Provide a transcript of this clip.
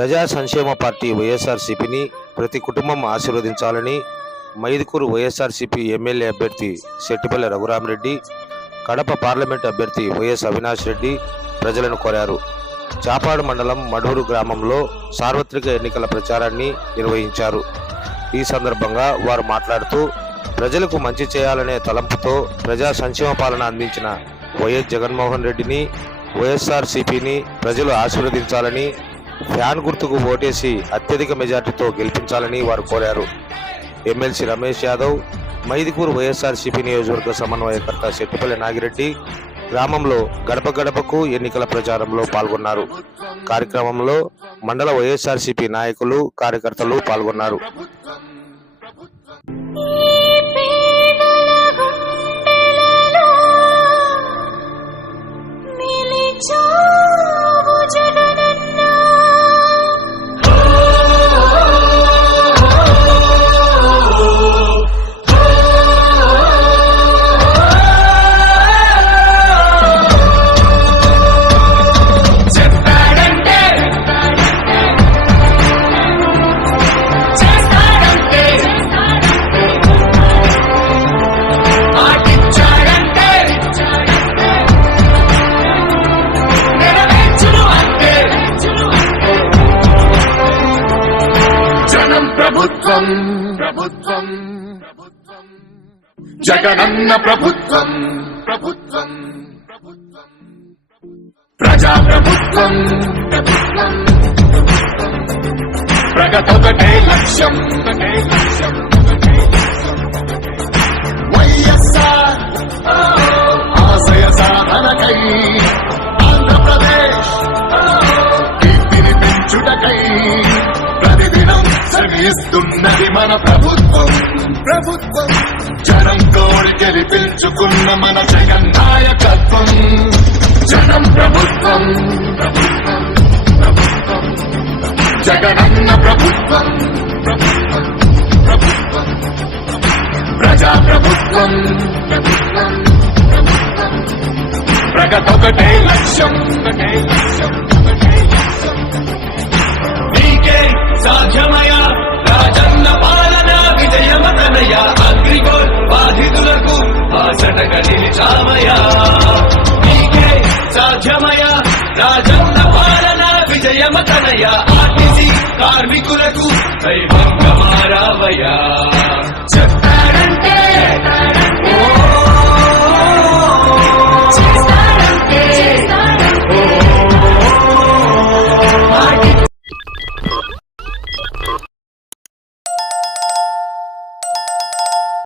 ప్రజా సంక్షేమ పార్టీ వైఎస్ఆర్సీపీని ప్రతి కుటుంబం ఆశీర్వదించాలని మైదుకూరు వైఎస్ఆర్సీపీ ఎమ్మెల్యే అభ్యర్థి శెట్టిపల్లి రఘురామరెడ్డి కడప పార్లమెంట్ అభ్యర్థి వైఎస్ అవినాష్ రెడ్డి ప్రజలను కోరారు. చాపాడు మండలం మడూరు గ్రామంలో సార్వత్రిక ఎన్నికల ప్రచారాన్ని నిర్వహించారు. ఈ సందర్భంగా వారు మాట్లాడుతూ ప్రజలకు మంచి చేయాలనే తలంపుతో ప్రజా సంక్షేమ పాలన అందించిన వైఎస్ జగన్మోహన్ రెడ్డిని వైఎస్ఆర్సీపీని ప్రజలు ఆశీర్వదించాలని ఫ్యాన్ గుర్తుకు ఓటేసి అత్యధిక మెజార్టీతో గెలిపించాలని వారు కోరారు. ఎమ్మెల్సీ రమేష్ యాదవ్ మైదికూరు వైఎస్ఆర్సీపీ నియోజకవర్గ సమన్వయకర్త శెట్టిపల్లి నాగిరెడ్డి గ్రామంలో గడప గడపకు ఎన్నికల ప్రచారంలో పాల్గొన్నారు. కార్యక్రమంలో మండల వైఎస్ఆర్సీపీ నాయకులు కార్యకర్తలు పాల్గొన్నారు. ప్రభుత్వం. జగనన్న ప్రభుత్వం. ప్రభుత్వం. ప్రభుత్వం ప్రజా ప్రభుత్వం. ప్రభుత్వం ప్రగతొకటే లక్ష్యం ఒకటే లక్ష్యం. వైఎస్ఆర్ ఆశయ సాధనకై ఆంధ్రప్రదేశ్ కీర్తిని పెంచుటకై ఇస్తున్నది మన ప్రభుత్వం ప్రభుత్వం. జనం కోరి గెలిపించుకున్న మన జగన్ నాయకత్వం. జనం ప్రభుత్వం ప్రభుత్వం ప్రభుత్వం. జగనన్న ప్రభుత్వం ప్రభుత్వం ప్రభుత్వం. ప్రజా ప్రభుత్వం ప్రభుత్వం ప్రభుత్వం. ప్రగతొకటే లక్ష్యం ఒకటే లక్ష్యం. సాధ్యమయ రాజన్న పాలన విజయమతనయ ఆర్టీసీ కార్మికులకు దైవంగా మారావయ్యా.